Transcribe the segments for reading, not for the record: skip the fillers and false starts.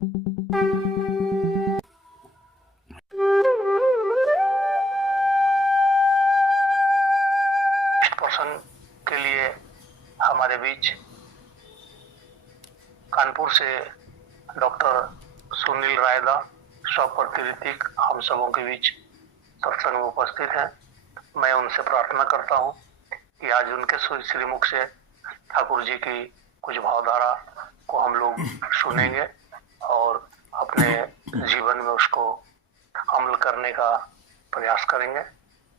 Person के लिए हमारे बीच कानपुर से डॉक्टर सुनील रायदा स्वप्रति ऋतिक हम सबों के बीच सत्संग में उपस्थित हैं। मैं उनसे प्रार्थना करता हूं कि आज उनके श्रीमुख से ठाकुर जी की कुछ भावधारा को हम लोग सुनेंगे और अपने जीवन में उसको अमल करने का प्रयास करेंगे,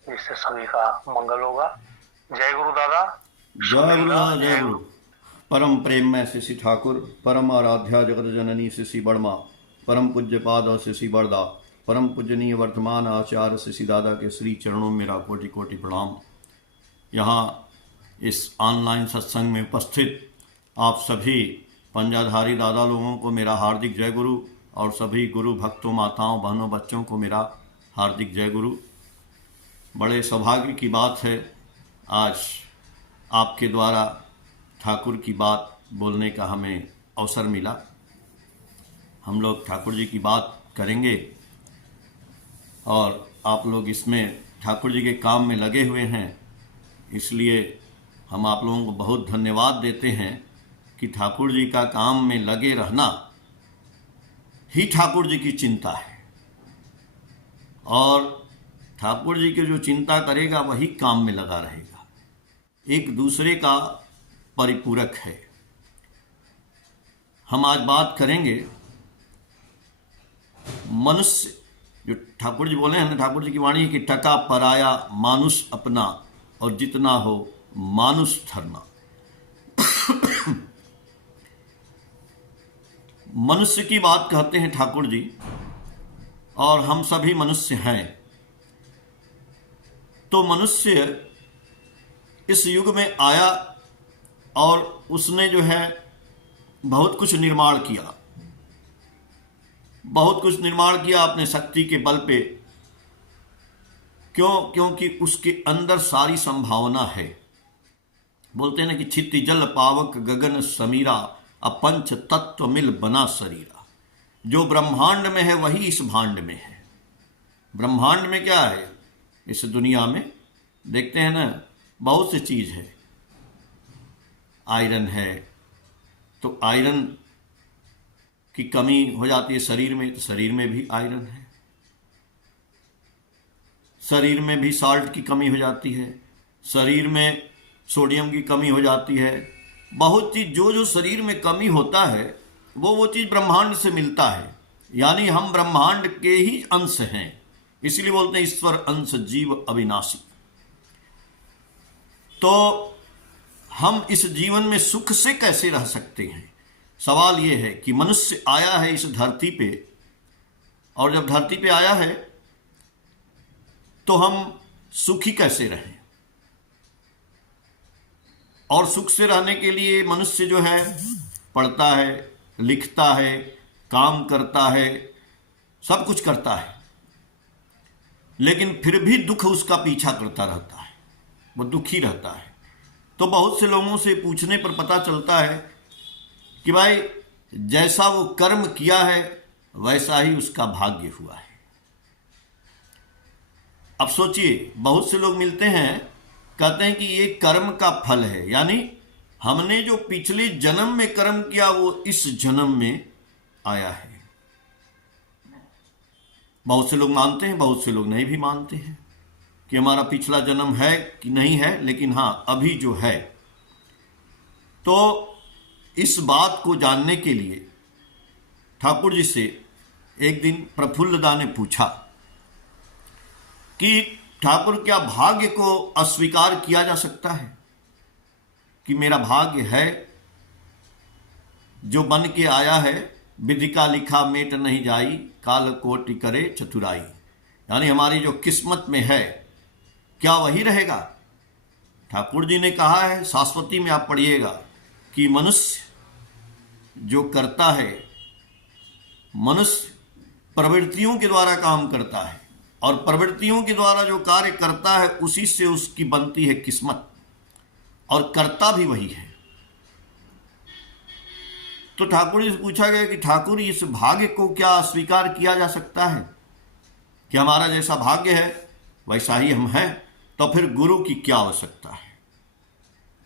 जिससे सभी का मंगल होगा। जय गुरु दादा। जय गुरु दादा, जय गुरु। परम प्रेम में शिशि ठाकुर, परम आराध्या जगत जननी शिशि बड़मा, परम पूज्य पाद शिशि बरदा, परम पूजनीय वर्तमान आचार्य शिशि दादा के श्री चरणों में मेरा कोटि कोटि प्रणाम। यहाँ इस ऑनलाइन सत्संग में उपस्थित आप सभी पंजाधारी दादा लोगों को मेरा हार्दिक जय गुरु और सभी गुरु भक्तों, माताओं, बहनों, बच्चों को मेरा हार्दिक जय गुरु। बड़े सौभाग्य की बात है आज आपके द्वारा ठाकुर की बात बोलने का हमें अवसर मिला। हम लोग ठाकुर जी की बात करेंगे और आप लोग इसमें ठाकुर जी के काम में लगे हुए हैं, इसलिए हम आप लोगों को बहुत धन्यवाद देते हैं कि ठाकुर जी का काम में लगे रहना ही ठाकुर जी की चिंता है और ठाकुर जी की जो चिंता करेगा वही काम में लगा रहेगा, एक दूसरे का परिपूरक है। हम आज बात करेंगे मनुष्य, जो ठाकुर जी बोले हैं ना, ठाकुर जी की वाणी है कि टका पराया मानुष अपना और जितना हो मानुष धरना। मनुष्य की बात कहते हैं ठाकुर जी और हम सभी मनुष्य हैं। तो मनुष्य इस युग में आया और उसने जो है बहुत कुछ निर्माण किया, बहुत कुछ निर्माण किया अपने शक्ति के बल पे। क्योंकि उसके अंदर सारी संभावना है। बोलते हैं ना कि छिति जल पावक गगन समीरा, अपंच तत्व मिल बना शरीरा। जो ब्रह्मांड में है वही इस भांड में है। ब्रह्मांड में क्या है? इस दुनिया में देखते हैं ना बहुत सी चीज है। आयरन है तो आयरन की कमी हो जाती है शरीर में, तो शरीर में भी आयरन है। शरीर में भी साल्ट की कमी हो जाती है, शरीर में सोडियम की कमी हो जाती है। बहुत चीज जो शरीर में कमी होता है वो चीज ब्रह्मांड से मिलता है। यानी हम ब्रह्मांड के ही अंश हैं, इसलिए बोलते हैं ईश्वर अंश जीव अविनाशी। तो हम इस जीवन में सुख से कैसे रह सकते हैं? सवाल यह है कि मनुष्य आया है इस धरती पे, और जब धरती पे आया है तो हम सुखी कैसे रहें? और सुख से रहने के लिए मनुष्य जो है पढ़ता है, लिखता है, काम करता है, सब कुछ करता है, लेकिन फिर भी दुख उसका पीछा करता रहता है, वो दुखी रहता है। तो बहुत से लोगों से पूछने पर पता चलता है कि भाई जैसा वो कर्म किया है वैसा ही उसका भाग्य हुआ है। अब सोचिए, बहुत से लोग मिलते हैं, कहते हैं कि ये कर्म का फल है, यानी हमने जो पिछले जन्म में कर्म किया वो इस जन्म में आया है। बहुत से लोग मानते हैं, बहुत से लोग नहीं भी मानते हैं कि हमारा पिछला जन्म है कि नहीं है, लेकिन हाँ अभी जो है। तो इस बात को जानने के लिए ठाकुर जी से एक दिन प्रफुल्लदा ने पूछा कि ठाकुर क्या भाग्य को अस्वीकार किया जा सकता है कि मेरा भाग्य है, जो बन के आया है, विधि का लिखा मेट नहीं जाई, काल कोटि करे चतुराई। यानी हमारी जो किस्मत में है क्या वही रहेगा? ठाकुर जी ने कहा है, शाश्वती में आप पढ़िएगा कि मनुष्य जो करता है, मनुष्य प्रवृत्तियों के द्वारा काम करता है और प्रवृत्तियों के द्वारा जो कार्य करता है उसी से उसकी बनती है किस्मत, और करता भी वही है। तो ठाकुर जी से पूछा गया कि ठाकुर इस भाग्य को क्या स्वीकार किया जा सकता है कि हमारा जैसा भाग्य है वैसा ही हम हैं, तो फिर गुरु की क्या आवश्यकता है?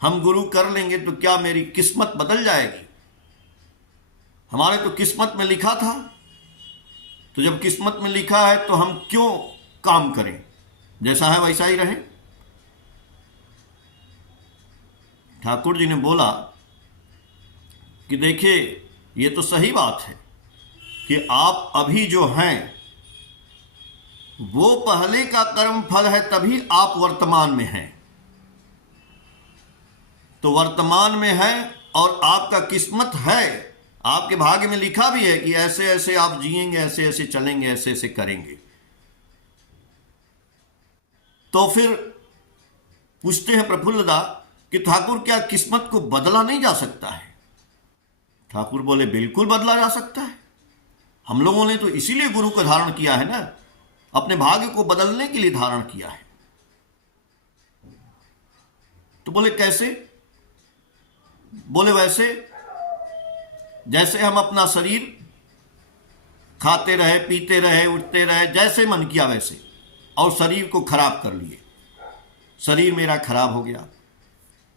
हम गुरु कर लेंगे तो क्या मेरी किस्मत बदल जाएगी? हमारे तो किस्मत में लिखा था, तो जब किस्मत में लिखा है तो हम क्यों काम करें? जैसा है वैसा ही रहे। ठाकुर जी ने बोला कि देखिए, ये तो सही बात है कि आप अभी जो हैं वो पहले का कर्म फल है, तभी आप वर्तमान में हैं। तो वर्तमान में है और आपका किस्मत है, आपके भाग्य में लिखा भी है कि ऐसे ऐसे आप जिएंगे, ऐसे ऐसे चलेंगे, ऐसे ऐसे करेंगे। तो फिर पूछते हैं प्रफुल्लदा कि ठाकुर क्या किस्मत को बदला नहीं जा सकता है? ठाकुर बोले बिल्कुल बदला जा सकता है। हम लोगों ने तो इसीलिए गुरु को धारण किया है ना, अपने भाग्य को बदलने के लिए धारण किया है। तो बोले कैसे? बोले वैसे जैसे हम अपना शरीर खाते रहे, पीते रहे, उठते रहे, जैसे मन किया वैसे, और शरीर को खराब कर लिए। शरीर मेरा खराब हो गया,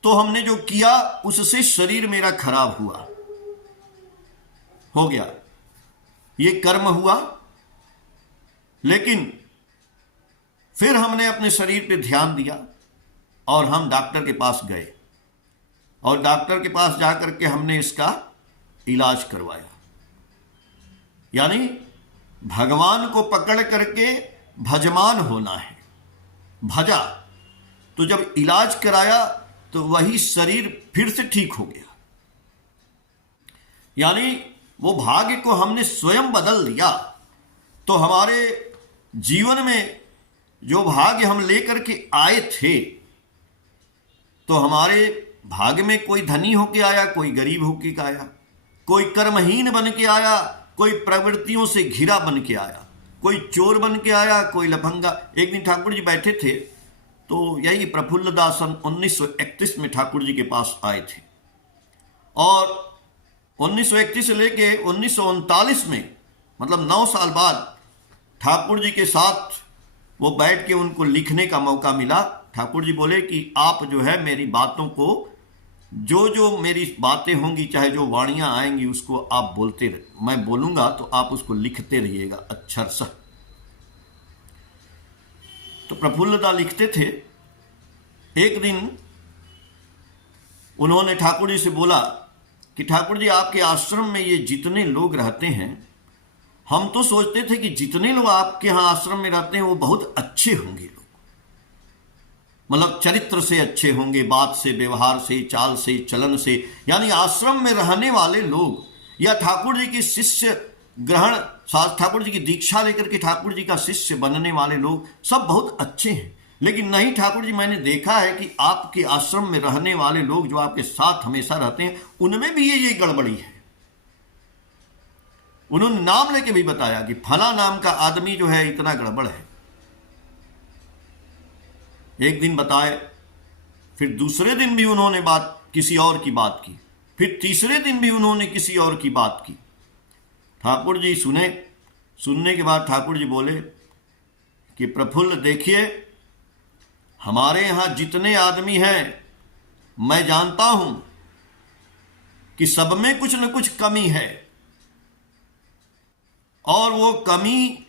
तो हमने जो किया उससे शरीर मेरा खराब हुआ, हो गया, ये कर्म हुआ। लेकिन फिर हमने अपने शरीर पे ध्यान दिया और हम डॉक्टर के पास गए, और डॉक्टर के पास जाकर के हमने इसका इलाज करवाया। यानी भगवान को पकड़ करके भजमान होना है। भजा, तो जब इलाज कराया तो वही शरीर फिर से ठीक हो गया। यानी वो भाग्य को हमने स्वयं बदल दिया। तो हमारे जीवन में जो भाग्य हम लेकर के आए थे, तो हमारे भाग्य में कोई धनी होके आया, कोई गरीब होके आया, कोई कर्महीन बन के आया, कोई प्रवृत्तियों से घिरा बन के आया, कोई चोर बन के आया, कोई लफंगा। एक दिन ठाकुर जी बैठे थे, तो यही प्रफुल्लदा सन 1931 में ठाकुर जी के पास आए थे, और 1931 से लेके 1939 में, मतलब 9 साल बाद ठाकुर जी के साथ वो बैठ के उनको लिखने का मौका मिला। ठाकुर जी बोले कि आप जो है मेरी बातों को, जो जो मेरी बातें होंगी, चाहे जो वाणियां आएंगी, उसको आप बोलते रहे, मैं बोलूंगा तो आप उसको लिखते रहिएगा अक्षरशः। तो प्रफुल्लदा लिखते थे। एक दिन उन्होंने ठाकुर जी से बोला कि ठाकुर जी, आपके आश्रम में ये जितने लोग रहते हैं, हम तो सोचते थे कि जितने लोग आपके यहाँ आश्रम में रहते हैं वो बहुत अच्छे होंगे लोग, मतलब चरित्र से अच्छे होंगे, बात से, व्यवहार से, चाल से, चलन से। यानी आश्रम में रहने वाले लोग या ठाकुर जी की शिष्य ग्रहण, ठाकुर जी की दीक्षा लेकर के ठाकुर जी का शिष्य बनने वाले लोग सब बहुत अच्छे हैं। लेकिन नहीं ठाकुर जी, मैंने देखा है कि आपके आश्रम में रहने वाले लोग जो आपके साथ हमेशा रहते हैं, उनमें भी ये गड़बड़ी है। उन्होंने नाम लेके भी बताया कि फला नाम का आदमी जो है इतना गड़बड़ है। एक दिन बताए, फिर दूसरे दिन भी उन्होंने बात किसी और की बात की, फिर तीसरे दिन भी उन्होंने किसी और की बात की। ठाकुर जी सुने। सुनने के बाद ठाकुर जी बोले कि प्रफुल्ल, देखिए, हमारे यहां जितने आदमी हैं, मैं जानता हूं कि सब में कुछ न कुछ कमी है, और वो कमी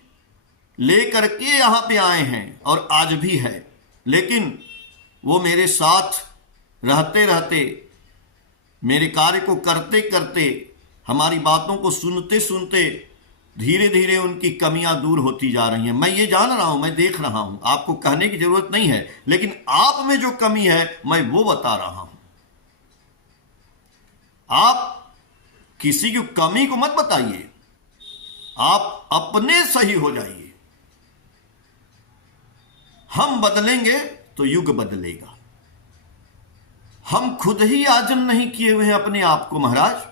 लेकर के यहां पे आए हैं और आज भी है। लेकिन वो मेरे साथ रहते रहते, मेरे कार्य को करते करते, हमारी बातों को सुनते सुनते धीरे धीरे उनकी कमियां दूर होती जा रही हैं। मैं ये जान रहा हूं, मैं देख रहा हूं, आपको कहने की जरूरत नहीं है, लेकिन आप में जो कमी है मैं वो बता रहा हूं। आप किसी की कमी को मत बताइए, आप अपने सही हो जाइए। हम बदलेंगे तो युग बदलेगा। हम खुद ही आजन नहीं किए हुए हैं अपने आप को महाराज,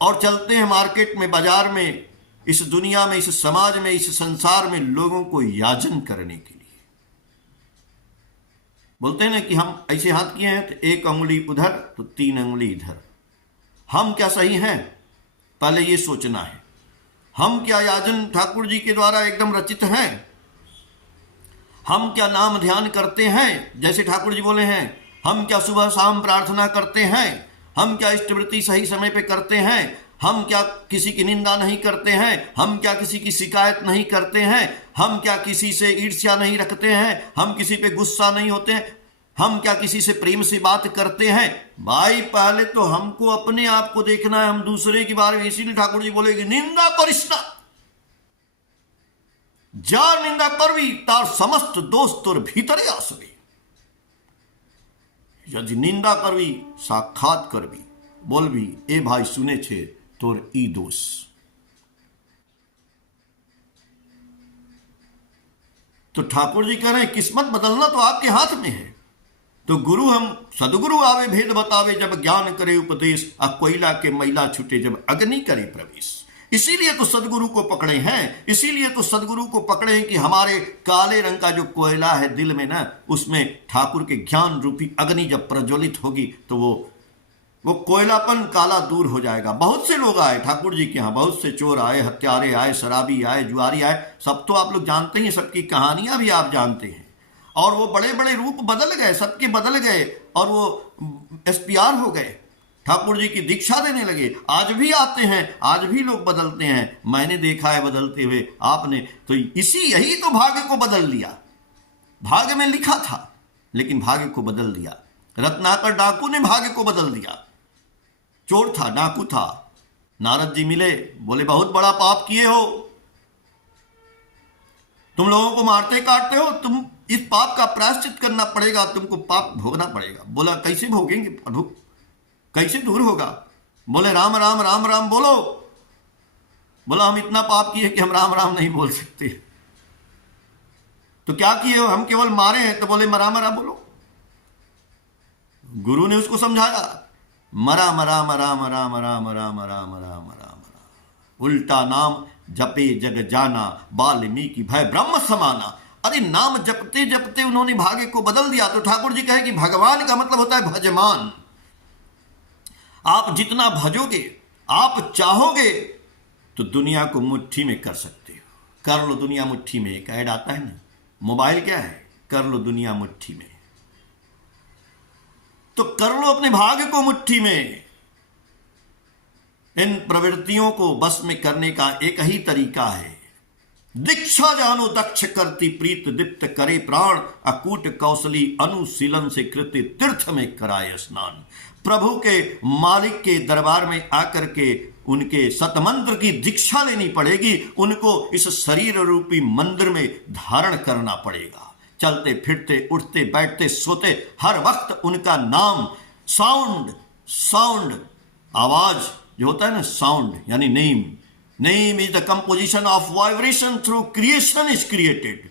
और चलते हैं मार्केट में, बाजार में, इस दुनिया में, इस समाज में, इस संसार में लोगों को याजन करने के लिए। बोलते हैं ना कि हम ऐसे हाथ किए हैं तो 1 अंगुली उधर तो 3 अंगुली इधर। हम क्या सही हैं, पहले ये सोचना है। हम क्या याजन ठाकुर जी के द्वारा एकदम रचित हैं? हम क्या नाम ध्यान करते हैं जैसे ठाकुर जी बोले हैं? हम क्या सुबह शाम प्रार्थना करते हैं? हम क्या इष्टवृत्ति सही समय पे करते हैं? हम क्या किसी की निंदा नहीं करते हैं? हम क्या किसी की शिकायत नहीं करते हैं? हम क्या किसी से ईर्ष्या नहीं रखते हैं? हम किसी पे गुस्सा नहीं होते हैं? हम क्या किसी से प्रेम से बात करते हैं? भाई पहले तो हमको अपने आप को देखना है, हम दूसरे के बारे में। इसीलिए ठाकुर जी बोलेगी निंदा करिष्णा, जार निंदा करवी तार समस्त दोष तोर भीतरे आसवे। यदि निंदा करवी साक्षात करवी, बोलवी ए भाई सुने छे तोर ई दोष। तो ठाकुर जी कह रहे हैं किस्मत बदलना तो आपके हाथ में है। तो गुरु हम सदगुरु आवे भेद बतावे, जब ज्ञान करे उपदेश, आ कोयला के मैला छूटे जब अग्नि करे प्रवेश। इसीलिए तो सदगुरु को पकड़े हैं, इसीलिए तो सदगुरु को पकड़े हैं कि हमारे काले रंग का जो कोयला है दिल में ना, उसमें ठाकुर के ज्ञान रूपी अग्नि जब प्रज्वलित होगी तो वो कोयलापन काला दूर हो जाएगा। बहुत से लोग आए ठाकुर जी के यहाँ, बहुत से चोर आए, हत्यारे आए, शराबी आए, जुआरी आए, सब तो आप लोग जानते हैं, सबकी कहानियां भी आप जानते हैं। और वो बड़े बड़े रूप बदल गए, सबके बदल गए, और वो एसपीआर हो गए, ठाकुर जी की दीक्षा देने लगे। आज भी आते हैं, आज भी लोग बदलते हैं, मैंने देखा है बदलते हुए, आपने तो यही तो भाग्य को बदल लिया। भाग्य में लिखा था लेकिन भाग्य को बदल दिया। रत्नाकर डाकू ने भाग्य को बदल दिया। चोर था, डाकू था, नारद जी मिले, बोले बहुत बड़ा पाप किए हो, तुम लोगों को मारते काटते हो, तुम इस पाप का प्रायश्चित करना पड़ेगा, तुमको पाप भोगना पड़ेगा। बोला कैसे भोगेंगे प्रभु, कैसे दूर होगा? बोले राम राम राम राम बोलो। बोला हम इतना पाप किए कि हम राम राम नहीं बोल सकते। तो क्या किए हो? हम केवल मारे हैं। तो बोले मरा मरा बोलो। गुरु ने उसको समझाया, मरा मरा मरा मरा मरा मरा मरा मरा मरा मरा, उल्टा नाम जपे जग जाना, वाल्मीकि भय ब्रह्म समाना। अरे नाम जपते जपते उन्होंने भाग्य को बदल दिया। तो ठाकुर जी कहे कि भगवान का मतलब होता है भजमान। आप जितना भजोगे, आप चाहोगे तो दुनिया को मुट्ठी में कर सकते हो। कर लो दुनिया मुट्ठी में, एक ऐड आता है ना, मोबाइल क्या है, कर लो दुनिया मुट्ठी में। तो कर लो अपने भाग्य को मुट्ठी में। इन प्रवृत्तियों को बस में करने का एक ही तरीका है, दीक्षा जानो दक्ष करती प्रीत दीप्त करे प्राण, अकूट कौशली अनुशीलन से कृत्य तीर्थ में कराए स्नान। प्रभु के मालिक के दरबार में आकर के उनके सतमंत्र की दीक्षा लेनी पड़ेगी। उनको इस शरीर रूपी मंदिर में धारण करना पड़ेगा। चलते फिरते उठते बैठते सोते हर वक्त उनका नाम, साउंड आवाज जो होता है ना, साउंड यानी name is the composition of vibration through creation is created.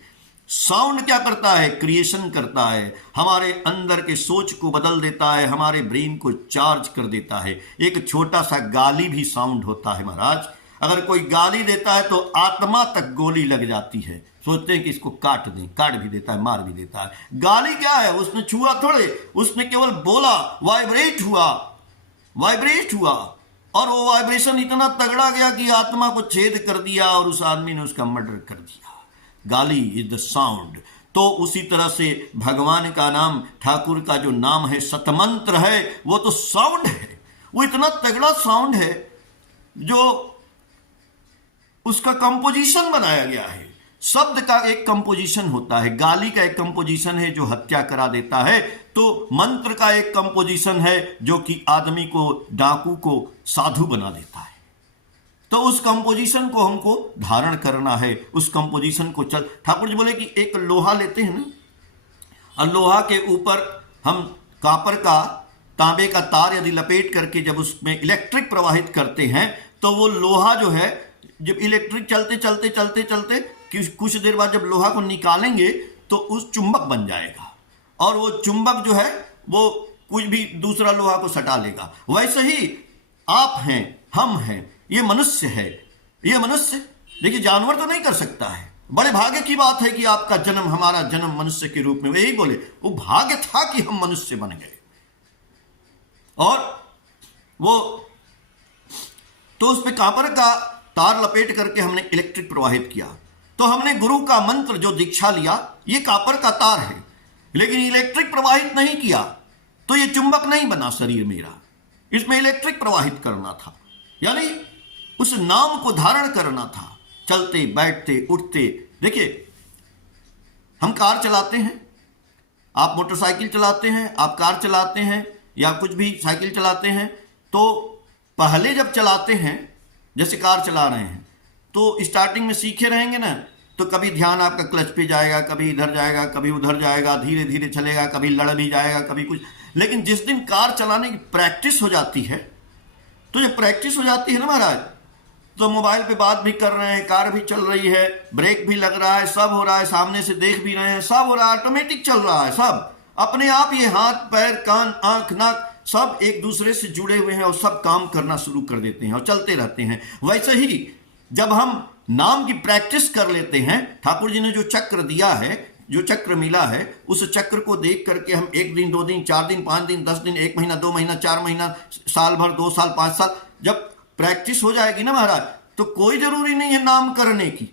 Sound क्या करता है? क्रिएशन करता है, हमारे अंदर के सोच को बदल देता है, हमारे ब्रेन को चार्ज कर देता है। एक छोटा सा गाली भी साउंड होता है महाराज। अगर कोई गाली देता है तो आत्मा तक गोली लग जाती है। सोचते हैं कि इसको काट दें, काट भी देता है, मार भी देता है। गाली क्या है? उसने छुआ थोड़े, उसने केवल बोला, वाइब्रेट हुआ और वो वाइब्रेशन इतना तगड़ा गया कि आत्मा को छेद कर दिया और उस आदमी ने उसका मर्डर कर दिया। गाली इज द साउंड। तो उसी तरह से भगवान का नाम, ठाकुर का जो नाम है, सतमंत्र है, वो तो साउंड है। वो इतना तगड़ा साउंड है जो उसका कंपोजिशन बनाया गया है। शब्द का एक कंपोजिशन होता है, गाली का एक कंपोजिशन है जो हत्या करा देता है, तो मंत्र का एक कंपोजिशन है जो कि आदमी को, डाकू को साधु बना देता है। तो उस कंपोजिशन को हमको धारण करना है। उस कंपोजिशन को ठाकुर जी बोले कि एक लोहा लेते हैं ना, और लोहा के ऊपर हम कापर का, तांबे का तार यदि लपेट करके जब उसमें इलेक्ट्रिक प्रवाहित करते हैं तो वो लोहा जो है, जब इलेक्ट्रिक चलते चलते चलते चलते कुछ देर बाद जब लोहा को निकालेंगे तो उस चुंबक बन जाएगा, और वो चुंबक जो है वो कुछ भी दूसरा लोहा को सटा लेगा। वैसे ही आप हैं, हम हैं, ये मनुष्य है। ये मनुष्य देखिए जानवर तो नहीं कर सकता है। बड़े भाग्य की बात है कि आपका जन्म, हमारा जन्म मनुष्य के रूप में, यही बोले वो भाग्य था कि हम मनुष्य बन गए। और वो तो उस पे कॉपर का तार लपेट करके हमने इलेक्ट्रिक प्रवाहित किया। तो हमने गुरु का मंत्र जो दीक्षा लिया, ये कॉपर का तार है, लेकिन इलेक्ट्रिक प्रवाहित नहीं किया, तो ये चुंबक नहीं बना शरीर मेरा। इसमें इलेक्ट्रिक प्रवाहित करना था, यानी उस नाम को धारण करना था, चलते बैठते उठते। देखिए, हम कार चलाते हैं, आप मोटरसाइकिल चलाते हैं, आप कार चलाते हैं या कुछ भी साइकिल चलाते हैं, तो पहले जब चलाते हैं, जैसे कार चला रहे हैं, तो स्टार्टिंग में सीखे रहेंगे ना, तो कभी ध्यान आपका क्लच पे जाएगा, कभी इधर जाएगा, कभी उधर जाएगा, धीरे धीरे चलेगा, कभी लड़ भी जाएगा, कभी कुछ। लेकिन जिस दिन कार चलाने की प्रैक्टिस हो जाती है, तो जब प्रैक्टिस हो जाती है ना महाराज, तो मोबाइल पे बात भी कर रहे हैं, कार भी चल रही है, ब्रेक भी लग रहा है, सब हो रहा है, सामने से देख भी रहे हैं, सब हो रहा है, ऑटोमेटिक चल रहा है, सब अपने आप। ये हाथ पैर कान आंख नाक सब एक दूसरे से जुड़े हुए हैं और सब काम करना शुरू कर देते हैं और चलते रहते हैं। वैसे ही जब हम नाम की प्रैक्टिस कर लेते हैं, ठाकुर जी ने जो चक्र दिया है, जो चक्र मिला है, उस चक्र को देख करके हम 1 दिन 2 दिन 4 दिन 5 दिन 10 दिन 1 महीना 2 महीना 4 महीना साल भर 2 साल 5 साल जब प्रैक्टिस हो जाएगी ना महाराज, तो कोई जरूरी नहीं है नाम करने की,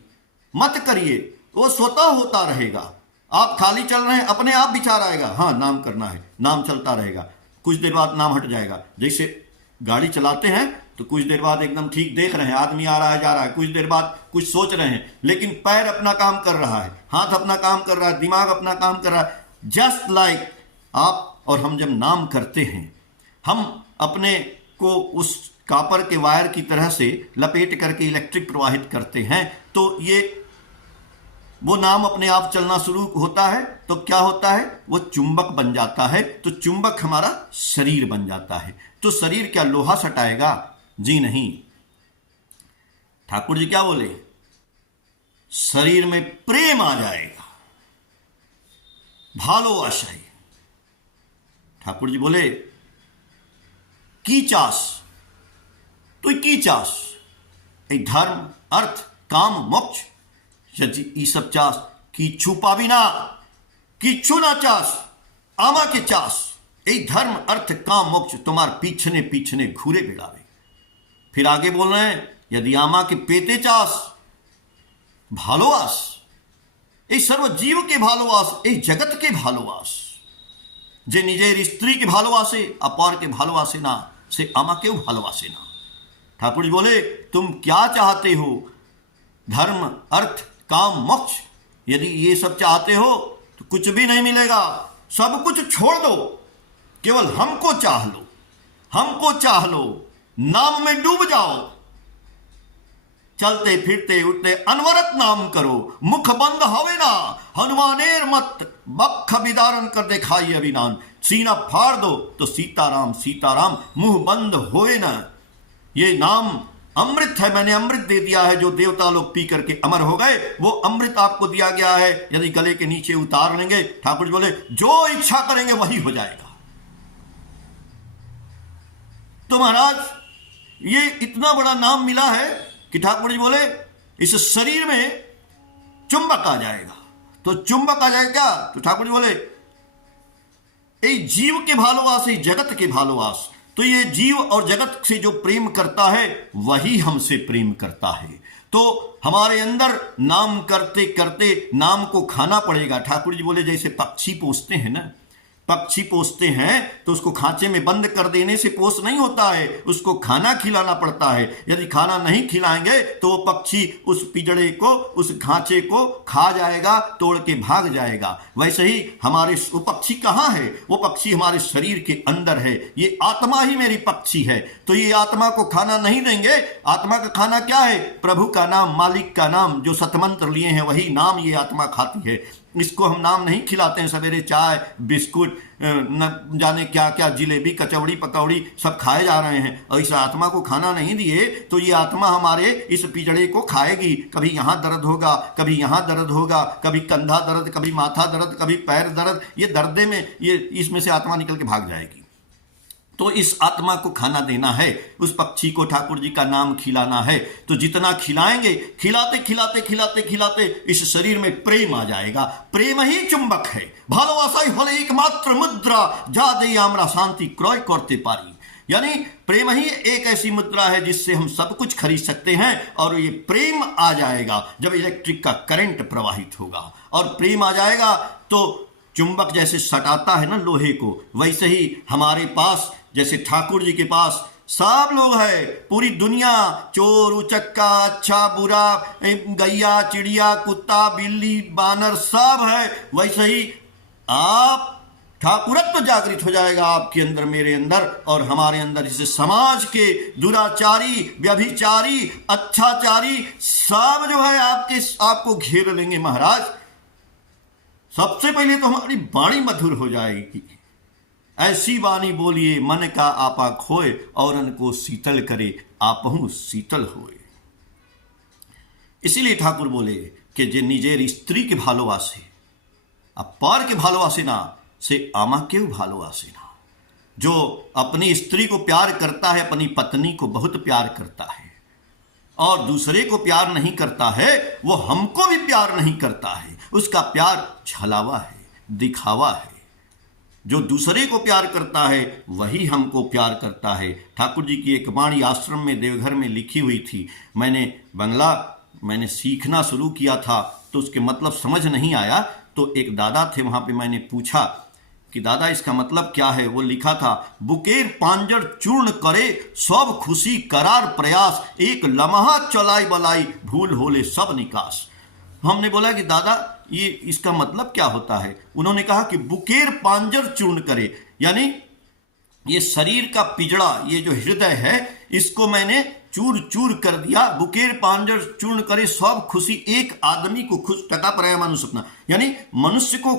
मत करिए, वो स्वतः होता रहेगा। आप खाली चल रहे हैं, अपने आप विचार आएगा, हाँ नाम करना है, नाम चलता रहेगा, कुछ देर बाद नाम हट जाएगा। जैसे गाड़ी चलाते हैं तो कुछ देर बाद एकदम ठीक देख रहे हैं, आदमी आ रहा है जा रहा है, कुछ देर बाद कुछ सोच रहे हैं, लेकिन पैर अपना काम कर रहा है, हाथ अपना काम कर रहा है, दिमाग अपना काम कर रहा है। जस्ट लाइक आप और हम जब नाम करते हैं, हम अपने को उस कॉपर के वायर की तरह से लपेट करके इलेक्ट्रिक प्रवाहित करते हैं, तो ये वो नाम अपने आप चलना शुरू होता है, तो क्या होता है, वो चुंबक बन जाता है। तो चुंबक हमारा शरीर बन जाता है। तो शरीर क्या लोहा सटाएगा? जी नहीं। ठाकुर जी क्या बोले? शरीर में प्रेम आ जाएगा, भालोवाशाही। ठाकुर जी बोले की चास, तो की चास ए धर्म अर्थ काम मोक्ष ई सब चास की छुपा बिना की छुना चास आमा के चास ए धर्म अर्थ काम मोक्ष तुम्हार पीछने पीछने घूरे बिड़ावे। फिर आगे बोल रहे हैं यदि आमा के पेते चास भालोवास ए सर्व जीव के भालोवास ए जगत के भालोवास जे निजेर स्त्री के भालोवासे अपार के भालोवासे ना से आमा के भालोवासे ना। ठाकुर जी बोले तुम क्या चाहते हो? धर्म अर्थ काम मोक्ष। यदि ये सब चाहते हो तो कुछ भी नहीं मिलेगा, सब कुछ छोड़ दो, केवल हमको चाह लो, हमको चाह लो, नाम में डूब जाओ, चलते फिरते उठते अनवरत नाम करो, मुख बंद होवे ना हनुमानेर मत बख विदारण कर दिखाई अभिनान। सीना फाड़ दो तो सीताराम सीताराम, मुंह बंद होए ना। ये नाम अमृत है, मैंने अमृत दे दिया है, जो देवता लोग पी करके अमर हो गए, वो अमृत आपको दिया गया है। यदि गले के नीचे उतार लेंगे, ठाकुर जी बोले जो इच्छा करेंगे वही हो जाएगा। तो महाराज ये इतना बड़ा नाम मिला है कि ठाकुर जी बोले इस शरीर में चुंबक आ जाएगा। तो चुंबक आ जाएगा क्या? तो ठाकुर जी बोले ए जीव के भालोवास, जगत के भालोवास। तो ये जीव और जगत से जो प्रेम करता है वही हमसे प्रेम करता है। तो हमारे अंदर नाम करते करते नाम को खाना पड़ेगा। ठाकुर जी बोले जैसे पक्षी पोसते हैं ना, पक्षी पोसते हैं तो उसको खांचे में बंद कर देने से पोस नहीं होता है, उसको खाना खिलाना पड़ता है। यदि खाना नहीं खिलाएंगे तो वो पक्षी उस पिंजड़े को, उस खांचे को खा जाएगा, तोड़ के भाग जाएगा। वैसे ही हमारे वो पक्षी कहाँ है? वो पक्षी हमारे शरीर के अंदर है। ये आत्मा ही मेरी पक्षी है। तो ये आत्मा को खाना नहीं देंगे। आत्मा का खाना क्या है? प्रभु का नाम, मालिक का नाम, जो सतमंत्र लिए हैं वही नाम ये आत्मा खाती है। इसको हम नाम नहीं खिलाते हैं। सवेरे चाय बिस्कुट न जाने क्या क्या जिलेबी कचौड़ी पकौड़ी सब खाए जा रहे हैं, और इस आत्मा को खाना नहीं दिए तो ये आत्मा हमारे इस पिंजड़े को खाएगी। कभी यहाँ दर्द होगा, कभी यहाँ दर्द होगा, कभी कंधा दर्द, कभी माथा दर्द, कभी पैर दर्द। ये दर्दे में ये इसमें से आत्मा निकल के भाग जाएगी। तो इस आत्मा को खाना देना है, उस पक्षी को ठाकुर जी का नाम खिलाना है। तो जितना खिलाएंगे, खिलाते खिलाते खिलाते खिलाते इस शरीर में प्रेम आ जाएगा। प्रेम ही चुंबक है। भालोवासाई हले एकमात्र मुद्रा जा दे আমরা শান্তি ক্রয় করতে পারি। यानी प्रेम ही एक ऐसी मुद्रा है जिससे हम सब कुछ खरीद सकते हैं। और ये प्रेम आ जाएगा जब इलेक्ट्रिक का करंट प्रवाहित होगा, और प्रेम आ जाएगा तो चुंबक जैसे सटाता है ना लोहे को, वैसे ही हमारे पास, जैसे ठाकुर जी के पास सब लोग है, पूरी दुनिया, चोर उचक्का, अच्छा बुरा, गैया चिड़िया कुत्ता बिल्ली बानर सब है, वैसे ही आप ठाकुरत्व जागृत हो जाएगा आपके अंदर, मेरे अंदर और हमारे अंदर। इसे समाज के दुराचारी, व्यभिचारी, अच्छाचारी सब जो है आपको घेर लेंगे महाराज। सबसे पहले तो हमारी वाणी मधुर हो जाएगी। ऐसी वाणी बोलिए मन का आपा खोए, औरन को शीतल करे आपहु शीतल होए। इसीलिए ठाकुर बोले कि जे निजेर स्त्री के भालोबासे अब पार के भालोबासे ना से आमा के भालोबासे ना। जो अपनी स्त्री को प्यार करता है, अपनी पत्नी को बहुत प्यार करता है, और दूसरे को प्यार नहीं करता है, वो हमको भी प्यार नहीं करता है। उसका प्यार छलावा है, दिखावा है। जो दूसरे को प्यार करता है वही हमको प्यार करता है। ठाकुर जी की एक वाणी आश्रम में देवघर में लिखी हुई थी। मैंने सीखना शुरू किया था तो उसके मतलब समझ नहीं आया, तो एक दादा थे वहां पे, मैंने पूछा कि दादा इसका मतलब क्या है। वो लिखा था, बुकेर पांजर चूर्ण करे सब खुशी करार प्रयास, एक लम्हा चलाई बलाई भूल होले सब निकास। हमने बोला कि दादा ये इसका मतलब क्या होता है। उन्होंने कहा कि बुकेर पांजर चूर्ण करे, यानी ये शरीर का पिजड़ा, ये जो हृदय है, इसको मैंने चूर चूर कर दिया। बुकेर पांजर चूर्ण करे सब खुशी, एक आदमी को खुश टका पराया मनुष्य अपना, यानी मनुष्य को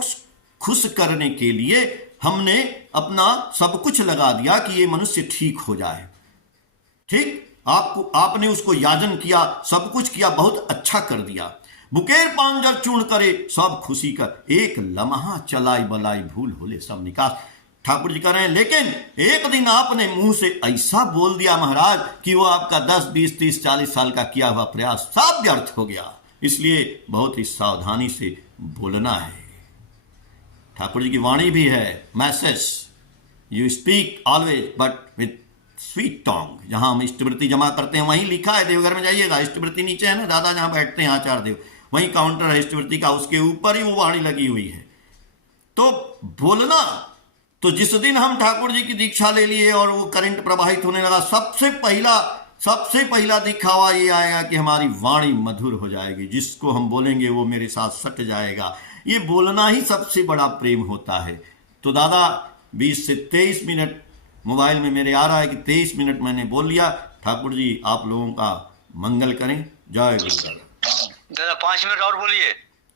खुश करने के लिए हमने अपना सब कुछ लगा दिया कि ये मनुष्य ठीक हो जाए। ठीक, आपने उसको याजन किया, सब कुछ किया, बहुत अच्छा कर दिया। बुकेर पांजर चूर्ण करे सब खुशी कर, एक लम्हा चलाई बलाई भूल होले सब निकास। ठाकुर जी कह रहे हैं, लेकिन एक दिन आपने मुंह से ऐसा बोल दिया महाराज कि वो आपका 10, 20, 30, 40 साल का किया हुआ प्रयास सब व्यर्थ हो गया। इसलिए बहुत ही सावधानी से बोलना है। ठाकुर जी की वाणी भी है, message, you speak always but with sweet tongue. जहां हम इष्टवृत्ति जमा करते हैं वहीं लिखा है, देवघर में जाइएगा, इष्टवृत्ति नीचे है ना, दादा जहां बैठते हैं आचार्य देव, वहीं काउंटर है इष्टवृत्ति का, उसके ऊपर ही वो वाणी लगी हुई है। तो बोलना, तो जिस दिन हम ठाकुर जी की दीक्षा ले लिए और वो करंट प्रवाहित होने लगा, सबसे पहला दिखावा ये आएगा कि हमारी वाणी मधुर हो जाएगी। जिसको हम बोलेंगे वो मेरे साथ सट जाएगा। ये बोलना ही सबसे बड़ा प्रेम होता है। तो दादा 20 से 23 मिनट मोबाइल में मेरे आ रहा है कि 23 मिनट मैंने बोल लिया। ठाकुर जी आप लोगों का मंगल करें। जय गुरु। दादा 5 मिनट और बोलिए।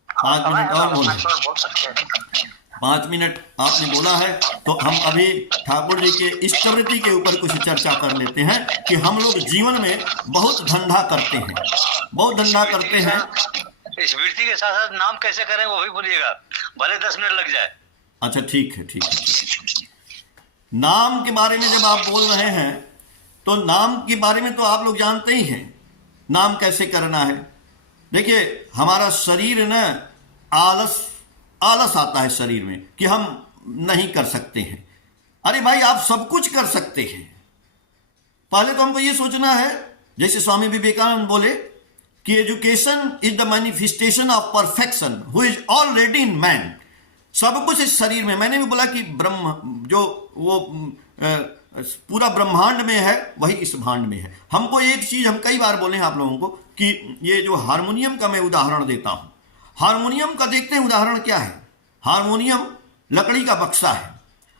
5 मिनट और बोलिए। 5 मिनट आपने बोला है तो हम अभी ठाकुर जी के इष्टवृत्ति के ऊपर कुछ चर्चा कर लेते हैं कि हम लोग जीवन में बहुत धंधा करते हैं, बहुत धंधा करते हैं। इस वृत्ति के साथ साथ नाम कैसे करें वो भी बोलिएगा, भले 10 मिनट लग जाए। अच्छा ठीक है, ठीक है। नाम के बारे में जब आप बोल रहे हैं तो नाम के बारे में तो आप लोग जानते ही हैं, नाम कैसे करना है। देखिए हमारा शरीर ना आलस आता है शरीर में कि हम नहीं कर सकते हैं। अरे भाई आप सब कुछ कर सकते हैं। पहले तो हमको ये सोचना है, जैसे स्वामी विवेकानंद बोले कि education is the manifestation of perfection who is already in man. सब कुछ इस शरीर में। मैंने भी बोला कि ब्रह्म जो वो पूरा ब्रह्मांड में है वही इस भांड में है। हमको एक चीज हम कई बार बोले हैं आप लोगों को कि ये जो हारमोनियम का मैं उदाहरण देता हूं, हारमोनियम का देखते हैं उदाहरण क्या है। हारमोनियम लकड़ी का बक्सा है।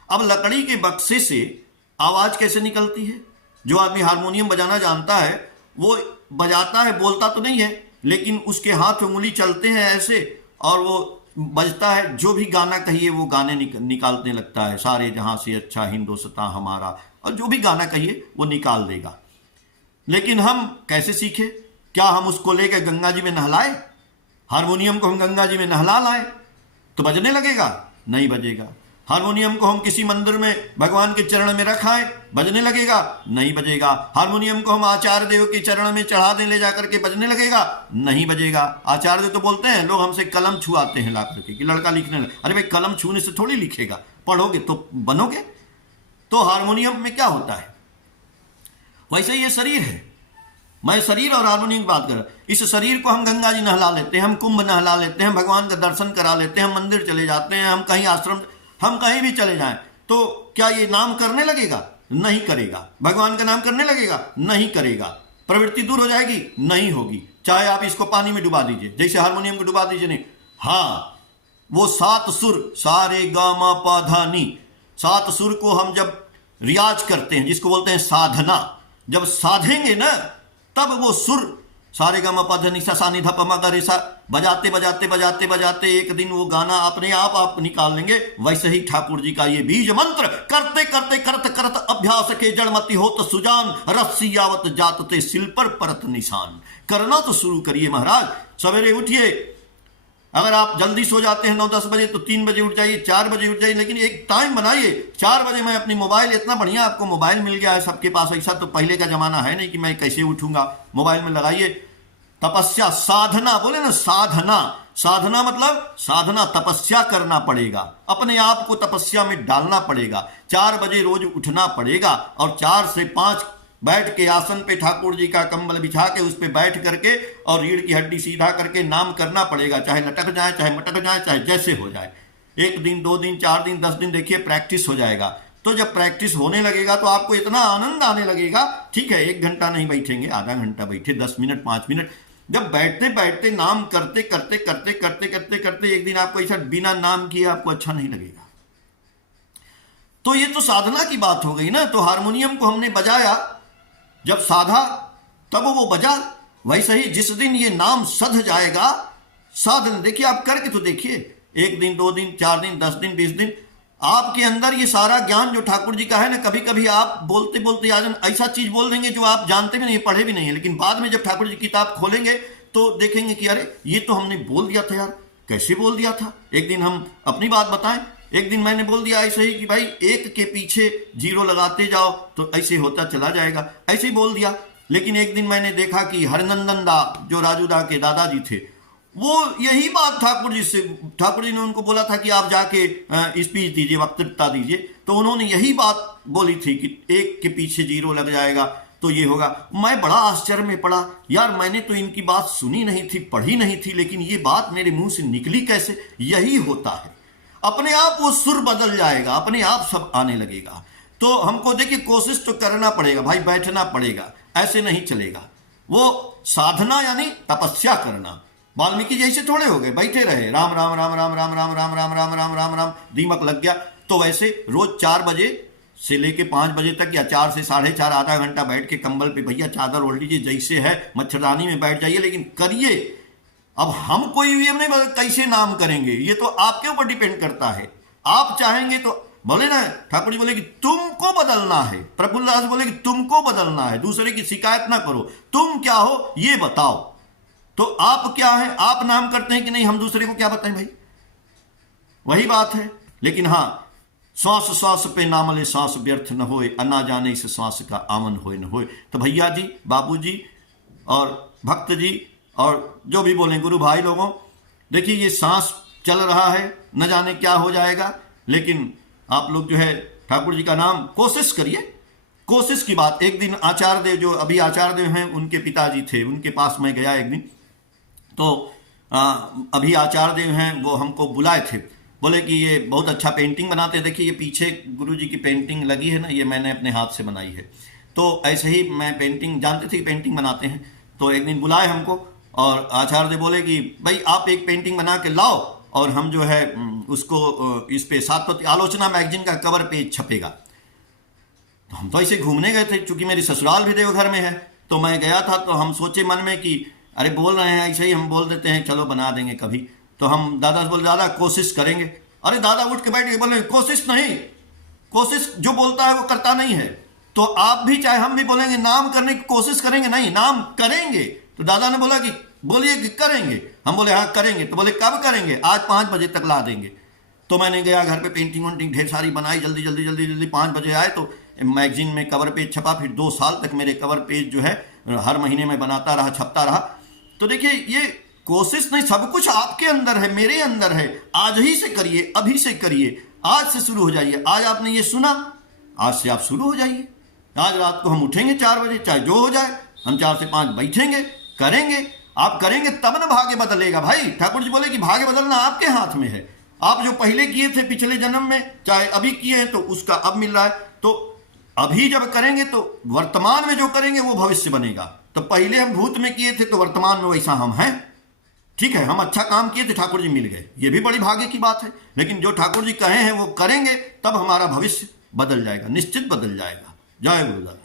अब लकड़ी के बक्से से आवाज कैसे निकलती है? जो आदमी हारमोनियम बजाना जानता है वो बजाता है, बोलता तो नहीं है, लेकिन उसके हाथ उंगली चलते हैं ऐसे और वो बजता है। जो भी गाना कहिए वो गाने निकालने लगता है। सारे जहां से अच्छा हिंदुस्तान हमारा, और जो भी गाना कहिए वो निकाल देगा। लेकिन हम कैसे सीखे? क्या हम उसको लेकर गंगा जी में नहलाए? हारमोनियम को हम गंगा जी में नहला लाए तो बजने लगेगा? नहीं बजेगा। हारमोनियम को हम किसी मंदिर में भगवान के चरण में रखाएं, बजने लगेगा? नहीं बजेगा। हारमोनियम को हम आचार्य देव के चरण में चढ़ा दें ले जाकर के, बजने लगेगा? नहीं बजेगा। आचार्य देव तो बोलते हैं, लोग हमसे कलम छुआते हैं ला करके कि लड़का लिखने लगे। अरे भाई कलम छूने से थोड़ी लिखेगा, पढ़ोगे तो बनोगे। तो हारमोनियम में क्या होता है? वैसे ये शरीर है। मैं शरीर और हारमोनियम की बात कर रहा हूं। इस शरीर को हम गंगा जी नहला लेते हैं, हम कुंभ नहला लेते हैं, भगवान का दर्शन करा लेते हैं, हम मंदिर चले जाते हैं, हम कहीं आश्रम, हम कहीं भी चले जाएं, तो क्या ये नाम करने लगेगा? नहीं करेगा। भगवान का नाम करने लगेगा? नहीं करेगा। प्रवृत्ति दूर हो जाएगी? नहीं होगी। चाहे आप इसको पानी में डुबा दीजिए, जैसे हारमोनियम को डुबा दीजिए। नहीं, हाँ, वो 7 सुर, सारे गा मा पा धा नी, 7 सुर को हम जब रियाज करते हैं, जिसको बोलते हैं साधना, जब साधेंगे ना, तब वो सुर सारे गा मा पा धा नी सा सा नी धा प मा गा रे सा बजाते बजाते बजाते बजाते एक दिन वो गाना अपने आप निकाल लेंगे। वैसे ही ठाकुर जी का ये बीज मंत्र करते करते करत करत अभ्यास के जड़मती होत सुजान, रस्सी आवत जातते सिल पर परत निशान। करना तो शुरू करिए महाराज। सवेरे उठिए, अगर आप जल्दी सो जाते हैं 9-10 बजे तो 3 बजे उठ जाइए, 4 बजे उठ जाइए, लेकिन एक टाइम बनाइए। 4 बजे मैं अपनी मोबाइल, इतना बढ़िया आपको मोबाइल मिल गया है सबके पास, ऐसा तो पहले का जमाना है नहीं कि मैं कैसे उठूंगा। मोबाइल में लगाइए तपस्या, साधना, बोले ना साधना। साधना मतलब साधना, तपस्या करना पड़ेगा, अपने आप को तपस्या में डालना पड़ेगा। 4 बजे रोज उठना पड़ेगा और 4 से 5 बैठ के आसन पे ठाकुर जी का कंबल बिछा के उस पे बैठ करके और रीढ़ की हड्डी सीधा करके नाम करना पड़ेगा। चाहे लटक जाए, चाहे मटक जाए, चाहे जैसे हो जाए। 1 दिन, 2 दिन, 4 दिन, 10 दिन, देखिए प्रैक्टिस हो जाएगा। तो जब प्रैक्टिस होने लगेगा तो आपको इतना आनंद आने लगेगा। ठीक है, 1 घंटा नहीं बैठेंगे, आधा घंटा बैठे, 10 मिनट, 5 मिनट, जब बैठते बैठते नाम करते करते करते करते करते करते एक दिन आपको ऐसा बिना नाम किए आपको अच्छा नहीं लगेगा। तो ये तो साधना की बात हो गई ना। तो हारमोनियम को हमने बजाया, जब साधा तब वो बजा। वैसे ही जिस दिन ये नाम सध जाएगा, साधन देखिए, आप करके तो देखिए, 1 दिन, 2 दिन, 4 दिन, 10 दिन, 20 दिन, आपके अंदर ये सारा ज्ञान जो ठाकुर जी का है ना, कभी कभी आप बोलते बोलते आज ऐसा चीज बोल देंगे जो आप जानते भी नहीं, पढ़े भी नहीं है, लेकिन बाद में जब ठाकुर जी की किताब खोलेंगे तो देखेंगे कि अरे ये तो हमने बोल दिया था यार, कैसे बोल दिया था। एक दिन हम अपनी बात बताएं, एक दिन मैंने बोल दिया ऐसे ही कि भाई 1 के पीछे 0 लगाते जाओ तो ऐसे होता चला जाएगा, ऐसे ही बोल दिया। लेकिन एक दिन मैंने देखा कि हरनंदन दा, जो राजू दा के दादाजी थे, वो यही बात ठाकुर जी से, ठाकुर जी ने उनको बोला था कि आप जाके स्पीच दीजिए, वक्तृता दीजिए, तो उन्होंने यही बात बोली थी कि 1 के पीछे 0 लग जाएगा तो ये होगा। मैं बड़ा आश्चर्य में पड़ा, यार मैंने तो इनकी बात सुनी नहीं थी, पढ़ी नहीं थी, लेकिन ये बात मेरे मुंह से निकली कैसे। यही होता है, अपने आप वो सुर बदल जाएगा, अपने आप सब आने लगेगा। तो हमको देखिए कोशिश तो करना पड़ेगा भाई, बैठना पड़ेगा, ऐसे नहीं चलेगा। वो साधना यानी तपस्या करना। वाल्मीकि जैसे थोड़े हो गए, बैठे रहे राम राम राम राम राम राम राम राम राम राम राम राम, दीमक लग गया। तो वैसे रोज 4 बजे से लेके 5 बजे तक या 4 से 4:30 आधा घंटा बैठ के कंबल पे भैया चादर ओढ़ लीजिए, जैसे है मच्छरदानी में बैठ जाइए, लेकिन करिए। अब हम कोई भी हमने कैसे नाम करेंगे, ये तो आपके ऊपर डिपेंड करता है। आप चाहेंगे तो बोले ना, ठाकुर जी बोले कि तुमको बदलना है, प्रफुल्लदास बोले कि तुमको बदलना है, दूसरे की शिकायत ना करो, तुम क्या हो ये बताओ। तो आप क्या है, आप नाम करते हैं कि नहीं, हम दूसरे को क्या बताएं भाई, वही बात है। लेकिन हाँ, श्वास श्वास पे नाम ले सांस व्यर्थ न होए, अन्ना जाने इस श्वास का आमन होए न होए। तो भैया जी, बाबू जी और भक्त जी और जो भी बोले गुरु भाई लोगों, देखिए ये सांस चल रहा है, न जाने क्या हो जाएगा, लेकिन आप लोग जो है ठाकुर जी का नाम कोशिश करिए। कोशिश की बात, एक दिन आचार्य देव, जो अभी आचार्य देव हैं, उनके पिताजी थे, उनके पास मैं गया एक दिन, तो अभी आचार्य देव हैं, वो हमको बुलाए थे, बोले कि ये बहुत अच्छा पेंटिंग बनाते हैं, देखिए ये पीछे गुरु जी की पेंटिंग लगी है ना, ये मैंने अपने हाथ से बनाई है। तो ऐसे ही मैं पेंटिंग, जानते थे कि पेंटिंग बनाते हैं, तो एक दिन बुलाए हमको और आचार्य देव बोले कि भाई आप एक पेंटिंग बना के लाओ और हम जो है उसको इस पे सातपति आलोचना मैगजीन का कवर पेज छपेगा। तो हम तो ऐसे घूमने गए थे, चूंकि मेरी ससुराल भी देवघर में है, तो मैं गया था, तो हम सोचे मन में कि अरे बोल रहे हैं ऐसे ही, हम बोल देते हैं चलो बना देंगे कभी। तो हम दादा से बोले दादा कोशिश करेंगे। अरे दादा उठ के बैठ के बोले कोशिश नहीं, कोशिश जो बोलता है वो करता नहीं है। तो आप भी चाहे हम भी बोलेंगे नाम करने की कोशिश करेंगे, नहीं नाम करेंगे। तो दादा ने बोला कि बोलिए कि करेंगे, हम बोले हाँ करेंगे। तो बोले कब करेंगे, आज 5 बजे तक ला देंगे। तो मैंने गया घर पे, पेंटिंग वेंटिंग ढेर सारी बनाई, जल्दी जल्दी जल्दी जल्दी 5 बजे आए तो मैगजीन में कवर पेज छपा। फिर 2 साल तक मेरे कवर पेज जो है हर महीने में बनाता रहा, छपता रहा। तो देखिए ये कोशिश नहीं, सब कुछ आपके अंदर है, मेरे अंदर है। आज ही से करिए, अभी से करिए, आज से शुरू हो जाइए। आज आपने ये सुना, आज से आप शुरू हो जाइए। आज रात को हम उठेंगे 4 बजे, चाहे जो हो जाए, हम 4 से 5 बैठेंगे, करेंगे। आप करेंगे तब ना भाग्य बदलेगा भाई। ठाकुर जी बोले कि भाग्य बदलना आपके हाथ में है। आप जो पहले किए थे पिछले जन्म में, चाहे अभी किए हैं, तो उसका अब मिल रहा है। तो अभी जब करेंगे तो वर्तमान में जो करेंगे वो भविष्य बनेगा। तो पहले हम भूत में किए थे तो वर्तमान में वैसा हम हैं। ठीक है, हम अच्छा काम किए थे, ठाकुर जी मिल गए, ये भी बड़ी भाग्य की बात है। लेकिन जो ठाकुर जी कहे हैं वो करेंगे, तब हमारा भविष्य बदल जाएगा, निश्चित बदल जाएगा। जय गुरुदेव।